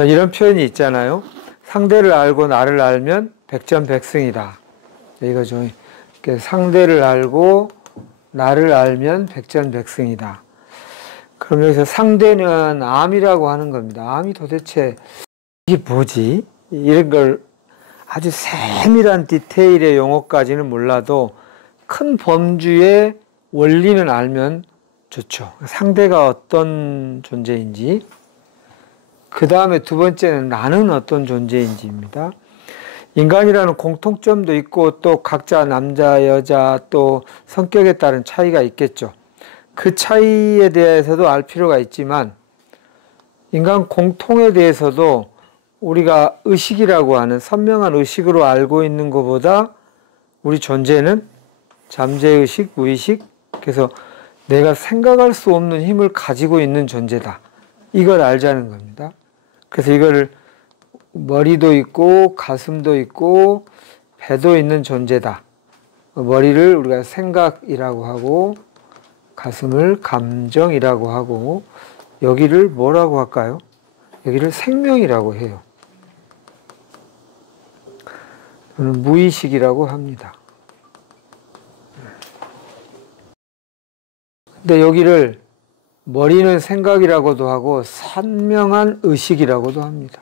그래서 이런 표현이 있잖아요. 상대를 알고 나를 알면 백전백승이다. 이거죠. 상대를 알고 나를 알면 백전백승이다. 그럼 여기서 상대는 암이라고 하는 겁니다. 암이 도대체 이게 뭐지? 이런 걸 아주 세밀한 디테일의 용어까지는 몰라도 큰 범주의 원리는 알면 좋죠. 상대가 어떤 존재인지, 그 다음에 두 번째는 나는 어떤 존재인지입니다. 인간이라는 공통점도 있고 또 각자 남자, 여자 또 성격에 따른 차이가 있겠죠. 그 차이에 대해서도 알 필요가 있지만 인간 공통에 대해서도 우리가 의식이라고 하는 선명한 의식으로 알고 있는 것보다 우리 존재는 잠재의식, 무의식, 그래서 내가 생각할 수 없는 힘을 가지고 있는 존재다. 이걸 알자는 겁니다. 그래서 이걸 머리도 있고 가슴도 있고 배도 있는 존재다. 머리를 우리가 생각이라고 하고 가슴을 감정이라고 하고 여기를 뭐라고 할까요? 여기를 생명이라고 해요. 저는 무의식이라고 합니다. 근데 여기를 머리는 생각이라고도 하고 선명한 의식이라고도 합니다.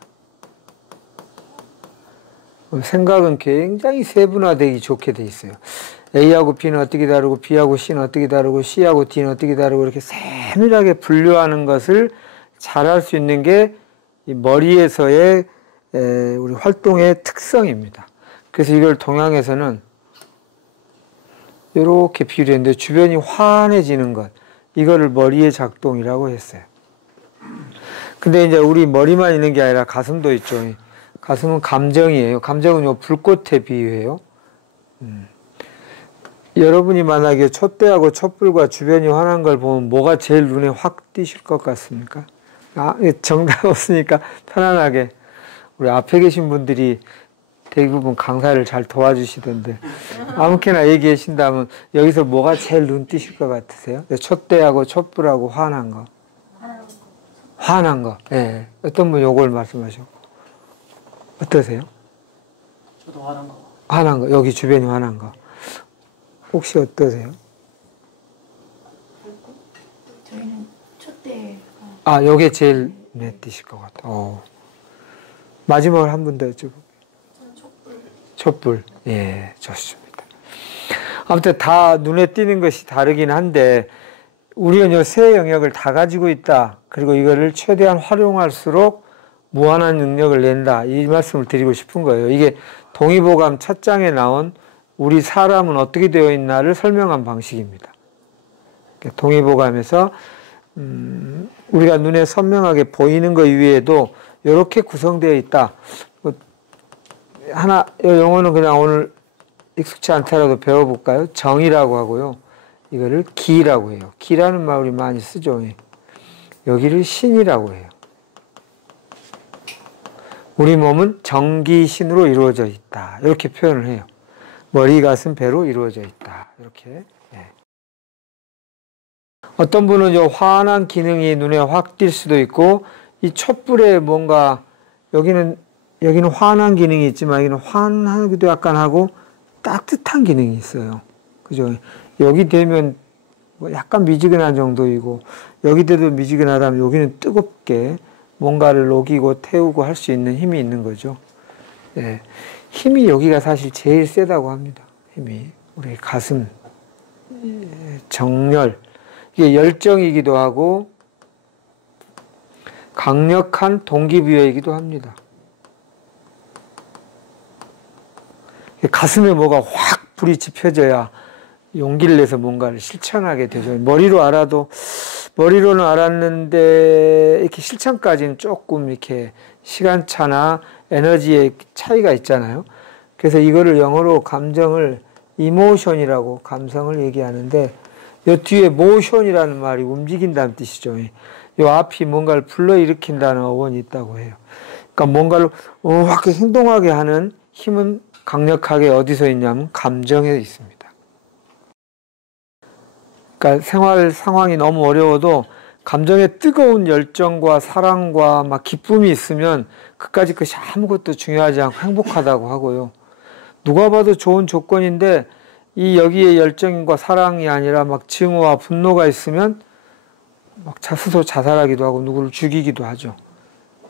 생각은 굉장히 세분화되기 좋게 돼 있어요. A하고 B는 어떻게 다르고 B하고 C는 어떻게 다르고 C하고 D는 어떻게 다르고 이렇게 세밀하게 분류하는 것을 잘할 수 있는 게 이 머리에서의 우리 활동의 특성입니다. 그래서 이걸 동양에서는 이렇게 비유를 했는데 주변이 환해지는 것, 이거를 머리의 작동이라고 했어요. 근데 이제 우리 머리만 있는 게 아니라 가슴도 있죠. 가슴은 감정이에요. 감정은 요 불꽃에 비유해요. 여러분이 만약에 촛대하고 촛불과 주변이 환한 걸 보면 뭐가 제일 눈에 확 띄실 것 같습니까? 정답 없으니까 편안하게. 우리 앞에 계신 분들이 대부분 강사를 잘 도와주시던데 아무렇게나 얘기해 주신다면 여기서 뭐가 제일 눈 띄실 것 같으세요? 촛대하고 촛불하고 환한 거. 환한 거. 예. 어떤 분 요걸 말씀하셨고. 어떠세요? 저도 환한 거. 환한 거. 여기 주변이 환한 거. 혹시 어떠세요? 저희는 촛대. 아, 요게 제일 눈에 띄실 것 같아요. 마지막으로 한 분 더 여쭤볼게요. 촛불. 촛불. 예, 좋습니다. 아무튼 다 눈에 띄는 것이 다르긴 한데 우리는 요 세 영역을 다 가지고 있다. 그리고 이거를 최대한 활용할수록 무한한 능력을 낸다. 이 말씀을 드리고 싶은 거예요. 이게 동의보감 첫 장에 나온 우리 사람은 어떻게 되어 있나를 설명한 방식입니다. 동의보감에서 우리가 눈에 선명하게 보이는 것 이외에도 이렇게 구성되어 있다. 하나, 이 용어는 그냥 오늘 익숙치 않더라도 배워볼까요? 정이라고 하고요. 이거를 기라고 해요. 기라는 말 우리 많이 쓰죠. 여기를 신이라고 해요. 우리 몸은 정기신으로 이루어져 있다. 이렇게 표현을 해요. 머리, 가슴, 배로 이루어져 있다. 이렇게. 네. 어떤 분은 요 환한 기능이 눈에 확 띌 수도 있고, 이 촛불에 뭔가, 여기는 환한 기능이 있지만, 여기는 환하기도 약간 하고, 따뜻한 기능이 있어요. 그죠? 여기 되면 약간 미지근한 정도이고, 여기 돼도 미지근하다면 여기는 뜨겁게 뭔가를 녹이고 태우고 할 수 있는 힘이 있는 거죠. 네. 힘이 여기가 사실 제일 세다고 합니다. 힘이. 우리 가슴, 정열. 이게 열정이기도 하고, 강력한 동기부여이기도 합니다. 가슴에 뭐가 확 불이 지펴져야 용기를 내서 뭔가를 실천하게 되죠. 머리로는 알았는데, 이렇게 실천까지는 조금 이렇게 시간차나 에너지의 차이가 있잖아요. 그래서 이거를 영어로 감정을 이모션이라고 감성을 얘기하는데, 이 뒤에 모션이라는 말이 움직인다는 뜻이죠. 이 앞이 뭔가를 불러일으킨다는 어원이 있다고 해요. 그러니까 뭔가를 확 행동하게 하는 힘은 강력하게 어디서 있냐면 감정에 있습니다. 그러니까 생활 상황이 너무 어려워도 감정에 뜨거운 열정과 사랑과 막 기쁨이 있으면 그까짓 것이 아무것도 중요하지 않고 행복하다고 하고요. 누가 봐도 좋은 조건인데 이 여기에 열정과 사랑이 아니라 막 증오와 분노가 있으면 막 스스로 자살하기도 하고 누구를 죽이기도 하죠.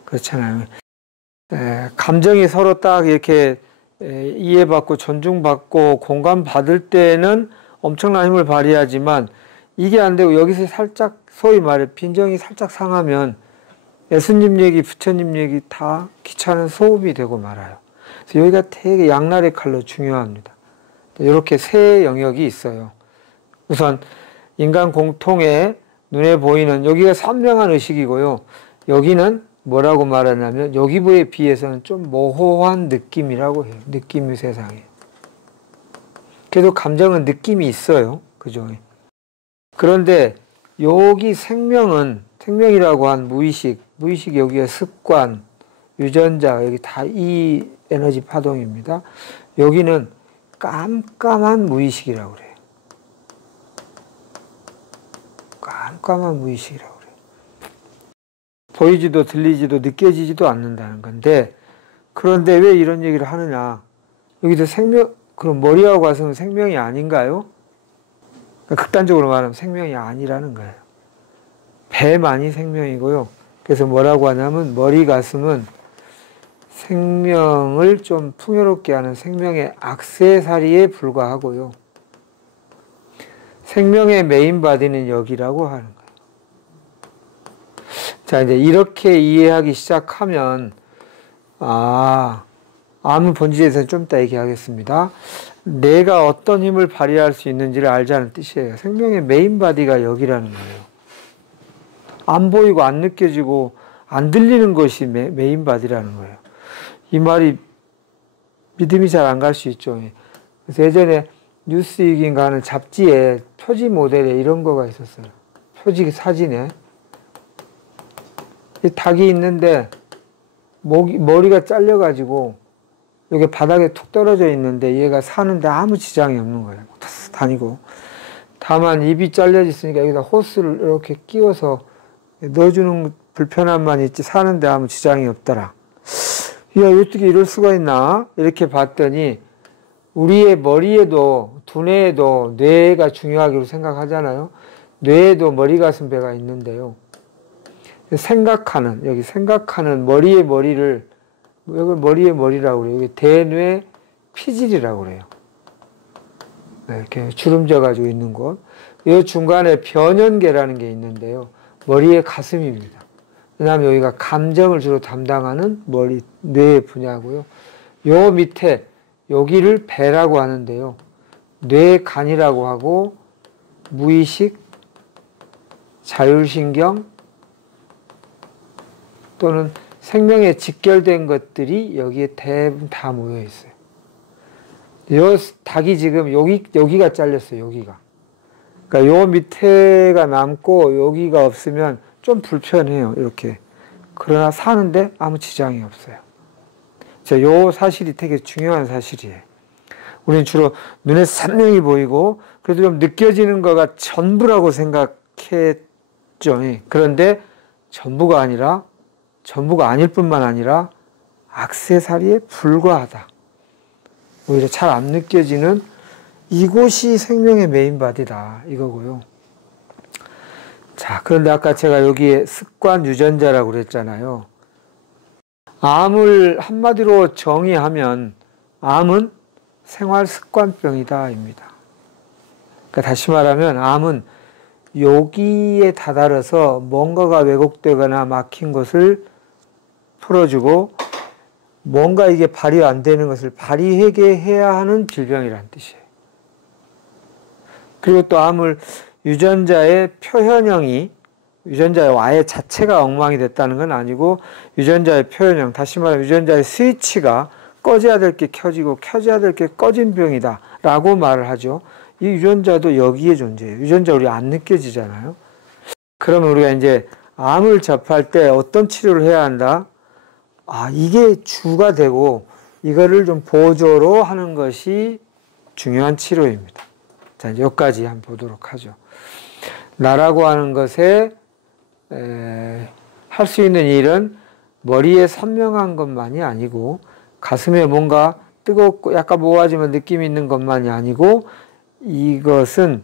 그렇잖아요. 감정이 서로 딱 이렇게 이해받고 존중받고 공감받을 때는 엄청난 힘을 발휘하지만 이게 안 되고 여기서 살짝 소위 말해 빈정이 살짝 상하면 예수님 얘기, 부처님 얘기 다 귀찮은 소음이 되고 말아요. 그래서 여기가 되게 양날의 칼로 중요합니다. 이렇게 세 영역이 있어요. 우선 인간 공통의 눈에 보이는 여기가 선명한 의식이고요. 여기는 뭐라고 말하냐면 여기에 비해서는 좀 모호한 느낌이라고 해요. 느낌의 세상에. 그래도 감정은 느낌이 있어요. 그죠? 그런데 여기 생명이라고 한 무의식 여기에 습관, 유전자, 여기 다 이 에너지 파동입니다. 여기는 깜깜한 무의식이라고 그래요. 깜깜한 무의식이라고 그래요. 보이지도 들리지도 느껴지지도 않는다는 건데, 그런데 왜 이런 얘기를 하느냐. 여기서 그럼 머리하고 가슴은 생명이 아닌가요? 그러니까 극단적으로 말하면 생명이 아니라는 거예요. 배만이 생명이고요. 그래서 뭐라고 하냐면 머리 가슴은 생명을 좀 풍요롭게 하는 생명의 액세서리에 불과하고요. 생명의 메인 바디는 여기라고 하는 거예요. 자, 이제 이렇게 이해하기 시작하면, 암의 본질에 대해서는 좀 이따 얘기하겠습니다. 내가 어떤 힘을 발휘할 수 있는지를 알자는 뜻이에요. 생명의 메인 바디가 여기라는 거예요. 안 보이고 안 느껴지고 안 들리는 것이 메인 바디라는 거예요. 이 말이 믿음이 잘 안 갈 수 있죠. 그래서 예전에 뉴스위크인가 하는 잡지에 표지 모델에 이런 거가 있었어요. 표지 사진에. 이 닭이 있는데 머리가 잘려가지고 여기 바닥에 툭 떨어져 있는데 얘가 사는데 아무 지장이 없는 거예요. 다니고. 다만 입이 잘려져 있으니까 여기다 호스를 이렇게 끼워서 넣어주는 불편함만 있지 사는데 아무 지장이 없더라. 야, 어떻게 이럴 수가 있나? 이렇게 봤더니 우리의 머리에도 두뇌에도 뇌가 중요하기로 생각하잖아요. 뇌에도 머리, 가슴, 배가 있는데요. 여기 생각하는 머리의 머리를, 여기 머리의 머리라고 그래요. 여기 대뇌 피질이라고 그래요. 이렇게 주름져 가지고 있는 곳. 이 중간에 변연계라는 게 있는데요. 머리의 가슴입니다. 왜냐하면 여기가 감정을 주로 담당하는 뇌의 분야고요. 요 밑에 여기를 배라고 하는데요. 뇌간이라고 하고 무의식, 자율신경 또는 생명에 직결된 것들이 여기에 대부분 다 모여 있어요. 요 닭이 지금 여기가 잘렸어요. 여기가. 그러니까 요 밑에가 남고 여기가 없으면 좀 불편해요. 이렇게. 그러나 사는데 아무 지장이 없어요. 자, 요 사실이 되게 중요한 사실이에요. 우리는 주로 눈에 선명히 보이고 그래도 좀 느껴지는 거가 전부라고 생각했죠. 그런데 전부가 아닐 뿐만 아니라 액세서리에 불과하다. 오히려 잘 안 느껴지는 이곳이 생명의 메인 바디다. 이거고요. 자, 그런데 아까 제가 여기에 습관 유전자라고 그랬잖아요. 암을 한마디로 정의하면 암은 생활 습관병이다. 입니다. 그러니까 다시 말하면 암은 여기에 다다라서 뭔가가 왜곡되거나 막힌 것을 풀어주고 뭔가 이게 발휘 안 되는 것을 발휘하게 해야 하는 질병이라는 뜻이에요. 그리고 또 암을 유전자의 표현형이 유전자의 아예 자체가 엉망이 됐다는 건 아니고 유전자의 표현형, 다시 말하면 유전자의 스위치가 꺼져야 될 게 켜지고 켜져야 될 게 꺼진 병이다 라고 말을 하죠. 이 유전자도 여기에 존재해요. 유전자 우리 안 느껴지잖아요. 그러면 우리가 이제 암을 접할 때 어떤 치료를 해야 한다? 이게 주가 되고 이거를 좀 보조로 하는 것이 중요한 치료입니다. 자, 이제 여기까지 한번 보도록 하죠. 나라고 하는 것에 할 수 있는 일은 머리에 선명한 것만이 아니고 가슴에 뭔가 뜨겁고 약간 모아지면 느낌이 있는 것만이 아니고 이것은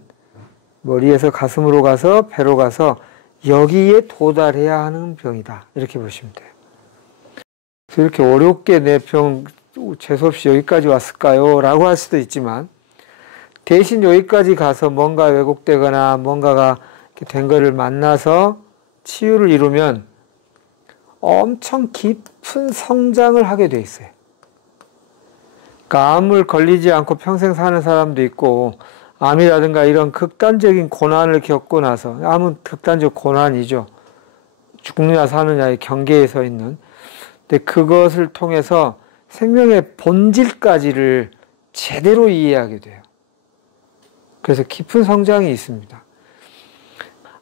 머리에서 가슴으로 가서 배로 가서 여기에 도달해야 하는 병이다. 이렇게 보시면 돼요. 그래서 이렇게 어렵게 내 병 재수없이 여기까지 왔을까요? 라고 할 수도 있지만 대신 여기까지 가서 뭔가 왜곡되거나 뭔가가 된 거를 만나서 치유를 이루면 엄청 깊은 성장을 하게 돼 있어요. 그러니까 암을 걸리지 않고 평생 사는 사람도 있고 암이라든가 이런 극단적인 고난을 겪고 나서 암은 극단적 고난이죠. 죽느냐 사느냐의 경계에 서 있는. 근데 그것을 통해서 생명의 본질까지를 제대로 이해하게 돼요. 그래서 깊은 성장이 있습니다.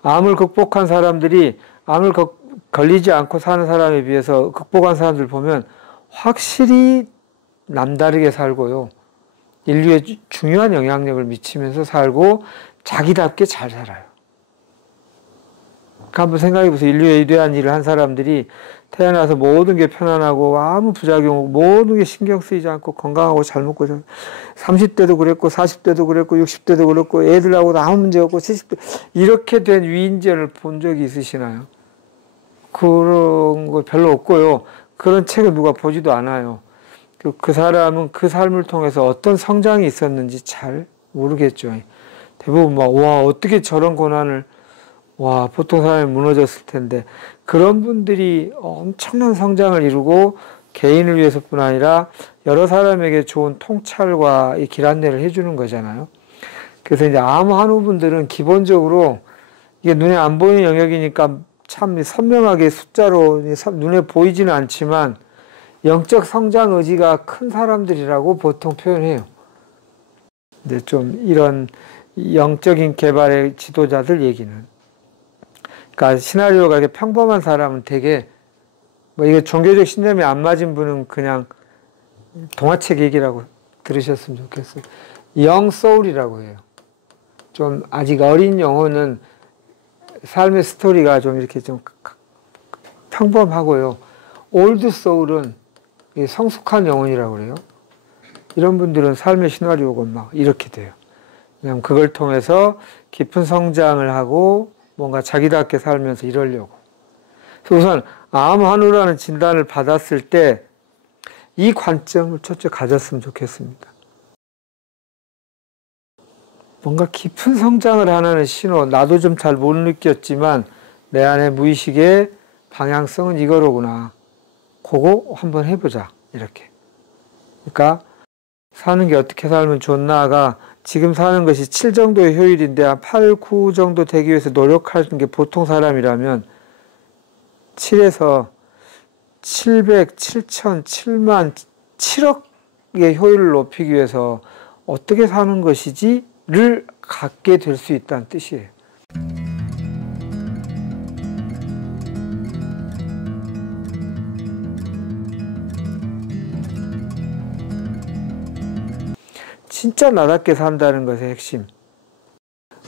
암을 극복한 사람들이 암을 걸리지 않고 사는 사람에 비해서 극복한 사람들 보면 확실히 남다르게 살고요. 인류에 중요한 영향력을 미치면서 살고 자기답게 잘 살아요. 그러니까 한번 생각해 보세요. 인류에 위대한 일을 한 사람들이 태어나서 모든 게 편안하고 아무 부작용, 모든 게 신경 쓰이지 않고 건강하고 잘 먹고 30대도 그랬고 40대도 그랬고 60대도 그랬고 애들하고도 아무 문제 없고 70대 이렇게 된 위인전을 본 적이 있으시나요? 그런 거 별로 없고요. 그런 책을 누가 보지도 않아요. 그 사람은 그 삶을 통해서 어떤 성장이 있었는지 잘 모르겠죠. 대부분 막, 와, 어떻게 저런 고난을, 와, 보통 사람이 무너졌을 텐데, 그런 분들이 엄청난 성장을 이루고 개인을 위해서뿐 아니라 여러 사람에게 좋은 통찰과 이 길 안내를 해주는 거잖아요. 그래서 이제 암 환우분들은 기본적으로 이게 눈에 안 보이는 영역이니까 참 선명하게 숫자로 눈에 보이지는 않지만 영적 성장 의지가 큰 사람들이라고 보통 표현해요. 근데 좀 이런 영적인 개발의 지도자들 얘기는. 그러니까 시나리오가 이렇게 평범한 사람은 되게 뭐 이게 종교적 신념이 안 맞은 분은 그냥 동화책 얘기라고 들으셨으면 좋겠어요. 영 소울이라고 해요. 좀 아직 어린 영혼은 삶의 스토리가 좀 이렇게 좀 평범하고요. 올드 소울은 성숙한 영혼이라고 그래요. 이런 분들은 삶의 시나리오가 막 이렇게 돼요. 그냥 그걸 통해서 깊은 성장을 하고 뭔가 자기답게 살면서 이러려고. 그래서 우선 암 환우라는 진단을 받았을 때 이 관점을 첫째 가졌으면 좋겠습니다. 뭔가 깊은 성장을 하는 신호, 나도 좀 잘 못 느꼈지만 내 안에 무의식의 방향성은 이거로구나. 그거 한번 해보자. 이렇게. 그러니까 사는 게 어떻게 살면 좋나가 지금 사는 것이 7 정도의 효율인데 한 8, 9 정도 되기 위해서 노력하는 게 보통 사람이라면 7에서 700, 7천, 7만, 7억의 효율을 높이기 위해서 어떻게 사는 것이지를 갖게 될 수 있다는 뜻이에요. 진짜 나답게 산다는 것의 핵심.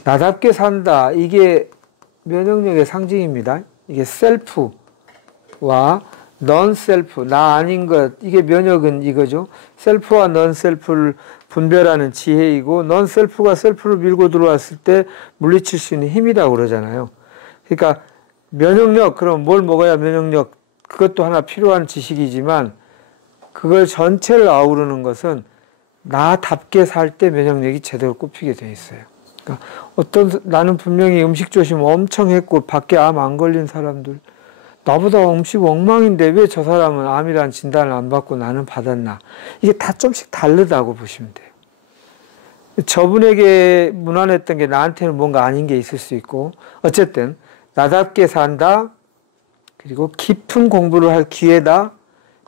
나답게 산다. 이게 면역력의 상징입니다. 이게 셀프와 넌 셀프, 나 아닌 것. 이게 면역은 이거죠. 셀프와 넌 셀프를 분별하는 지혜이고 넌 셀프가 셀프를 밀고 들어왔을 때 물리칠 수 있는 힘이라고 그러잖아요. 그러니까 면역력, 그럼 뭘 먹어야 면역력, 그것도 하나 필요한 지식이지만 그걸 전체를 아우르는 것은 나답게 살 때 면역력이 제대로 꼽히게 돼 있어요. 그러니까 나는 분명히 음식 조심 엄청 했고 밖에 암 안 걸린 사람들, 나보다 음식 엉망인데 왜 저 사람은 암이라는 진단을 안 받고 나는 받았나. 이게 다 좀씩 다르다고 보시면 돼요. 저분에게 무난했던 게 나한테는 뭔가 아닌 게 있을 수 있고, 어쨌든 나답게 산다, 그리고 깊은 공부를 할 기회다,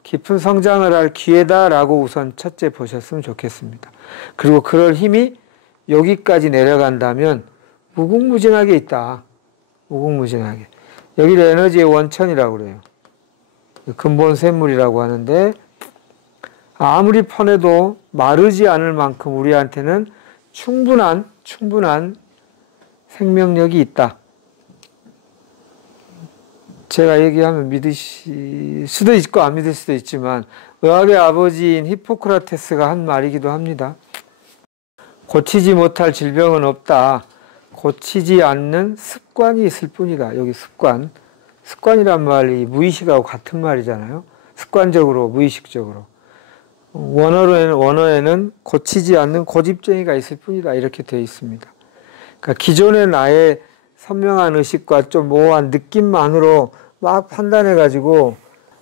깊은 성장을 할 기회다라고 우선 첫째 보셨으면 좋겠습니다. 그리고 그럴 힘이 여기까지 내려간다면 무궁무진하게 있다. 무궁무진하게. 여기를 에너지의 원천이라고 그래요. 근본 샘물이라고 하는데 아무리 퍼내도 마르지 않을 만큼 우리한테는 충분한 생명력이 있다. 제가 얘기하면 믿으실 수도 있고 안 믿을 수도 있지만 의학의 아버지인 히포크라테스가 한 말이기도 합니다. 고치지 못할 질병은 없다. 고치지 않는 습관이 있을 뿐이다. 여기 습관. 습관이란 말이 무의식하고 같은 말이잖아요. 습관적으로, 무의식적으로. 원어에는 고치지 않는 고집쟁이가 있을 뿐이다. 이렇게 되어 있습니다. 그러니까 기존의 나의 선명한 의식과 좀 모호한 느낌만으로 막 판단해가지고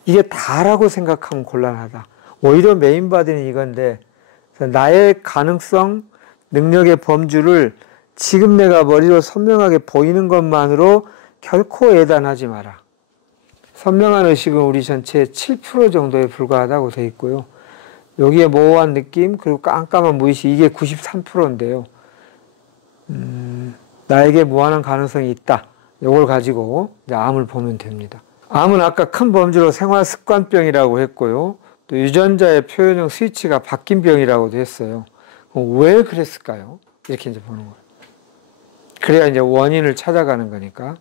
이게 다라고 생각하면 곤란하다. 오히려 메인바디는 이건데 나의 가능성, 능력의 범주를 지금 내가 머리로 선명하게 보이는 것만으로 결코 예단하지 마라. 선명한 의식은 우리 전체의 7% 정도에 불과하다고 되어 있고요. 여기에 모호한 느낌 그리고 깜깜한 무의식 이게 93%인데요. 나에게 무한한 가능성이 있다. 이걸 가지고 이제 암을 보면 됩니다. 암은 아까 큰 범주로 생활습관병이라고 했고요. 또 유전자의 표현형 스위치가 바뀐 병이라고도 했어요. 그럼 왜 그랬을까요? 이렇게 이제 보는 거예요. 그래야 이제 원인을 찾아가는 거니까.